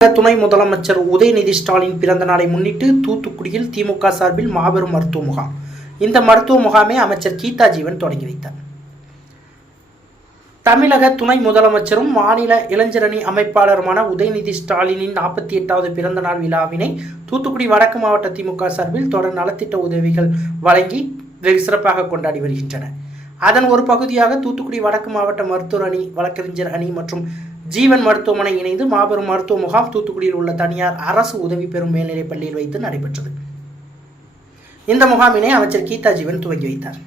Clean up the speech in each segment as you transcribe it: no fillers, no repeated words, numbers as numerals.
துணை முதலமைச்சர் உதயநிதி ஸ்டாலின் பிறந்த நாளை முன்னிட்டு தூத்துக்குடியில் திமுக சார்பில் மாபெரும் மருத்துவ முகாம். இந்த மருத்துவ முகாமை அமைச்சர் கீதா ஜீவன் தொடங்கி வைத்தார். தமிழக துணை முதலமைச்சரும் மாநில இளைஞரணி அமைப்பாளருமான உதயநிதி ஸ்டாலினின் 48வது பிறந்த நாள் விழாவினை தூத்துக்குடி வடக்கு மாவட்ட திமுக சார்பில் தொடர் நலத்திட்ட உதவிகள் வழங்கி வெகு சிறப்பாக கொண்டாடி வருகின்றனர். அதன் ஒரு பகுதியாக தூத்துக்குடி வடக்கு மாவட்ட மருத்துவர் அணி, வழக்கறிஞர் அணி மற்றும் ஜீவன் மருத்துவமனை இணைந்து மாபெரும் மருத்துவ முகாம் தூத்துக்குடியில் உள்ள தனியார் அரசு உதவி பெறும் மேல்நிலைப் பள்ளியில் வைத்து நடைபெற்றது. இந்த முகாமினை அமைச்சர் கீதா ஜீவன் துவங்கி வைத்தார்.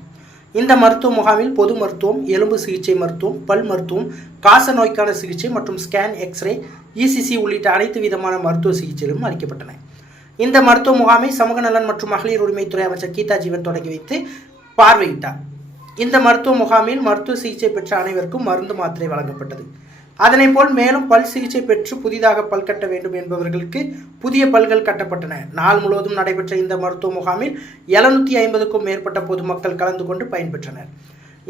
இந்த மருத்துவ முகாமில் பொது மருத்துவம், எலும்பு சிகிச்சை மருத்துவம், பல் மருத்துவம், காச நோய்க்கான சிகிச்சை மற்றும் ஸ்கேன், எக்ஸ்ரே, இசிசி உள்ளிட்ட அனைத்து விதமான மருத்துவ சிகிச்சைகளும் அளிக்கப்பட்டன. இந்த மருத்துவ முகாமை சமூக நலன் மற்றும் மகளிர் உரிமைத்துறை அமைச்சர் கீதா ஜீவன் தொடங்கி வைத்து பார்வையிட்டார். இந்த மருத்துவ முகாமில் மருத்துவ சிகிச்சை பெற்ற அனைவருக்கும் மருந்து மாத்திரை வழங்கப்பட்டது. அதனைப்போல் மேலும் பல் சிகிச்சை பெற்று புதிதாக பல் கட்ட வேண்டும் என்பவர்களுக்கு புதிய பல்கள் கட்டப்பட்டன. நாள் முழுவதும் நடைபெற்ற இந்த மருத்துவ முகாமில் 750க்கும் மேற்பட்ட பொதுமக்கள் கலந்து கொண்டு பயன்பெற்றனர்.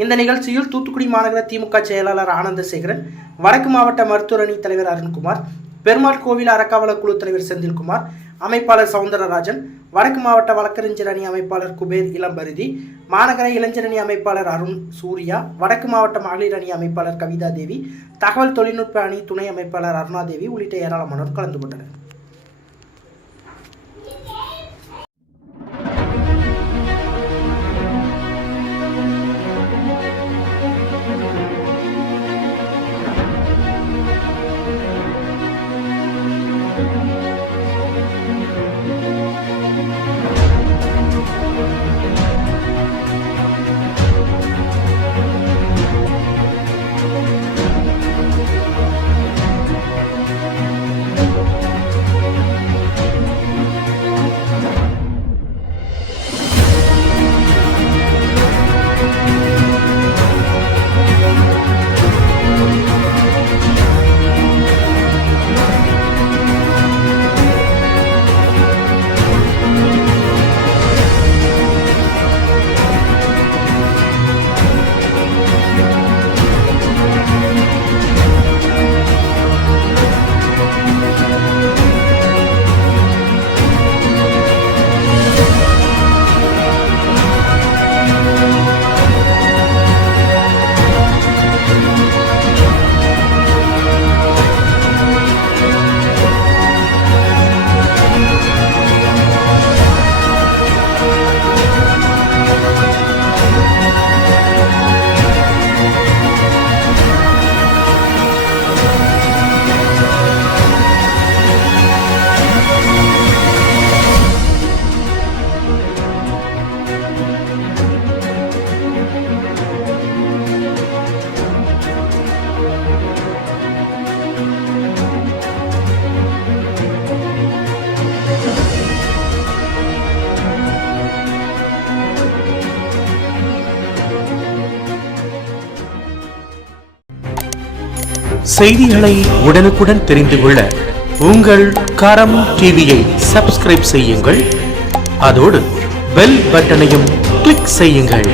இந்த நிகழ்ச்சியில் தூத்துக்குடி மாநகர திமுக செயலாளர் ஆனந்தசேகரன், வடக்கு மாவட்ட மருத்துவர் அணி தலைவர் அருண்குமார், பெருமாள் கோவில் அறக்காவலர் குழு தலைவர் செந்தில்குமார், அமைப்பாளர் சவுந்தரராஜன், வடக்கு மாவட்ட வழக்கறிஞர் அணி அமைப்பாளர் குபேர் இளம்பருதி, மாநகர இளைஞரணி அமைப்பாளர் அருண் சூர்யா, வடக்கு மாவட்ட மகளிர் அணி அமைப்பாளர் கவிதா தேவி, தகவல் தொழில்நுட்ப அணி துணை அமைப்பாளர் அருணாதேவி உள்ளிட்ட ஏராளமானோர் கலந்து கொண்டனர். செய்திகளை உடனுக்குடன் தெரிந்து கொள்ள உங்கள் கரம் டிவியை சப்ஸ்கிரைப் செய்யுங்கள். அதோடு பெல் பட்டனையும் கிளிக் செய்யுங்கள்.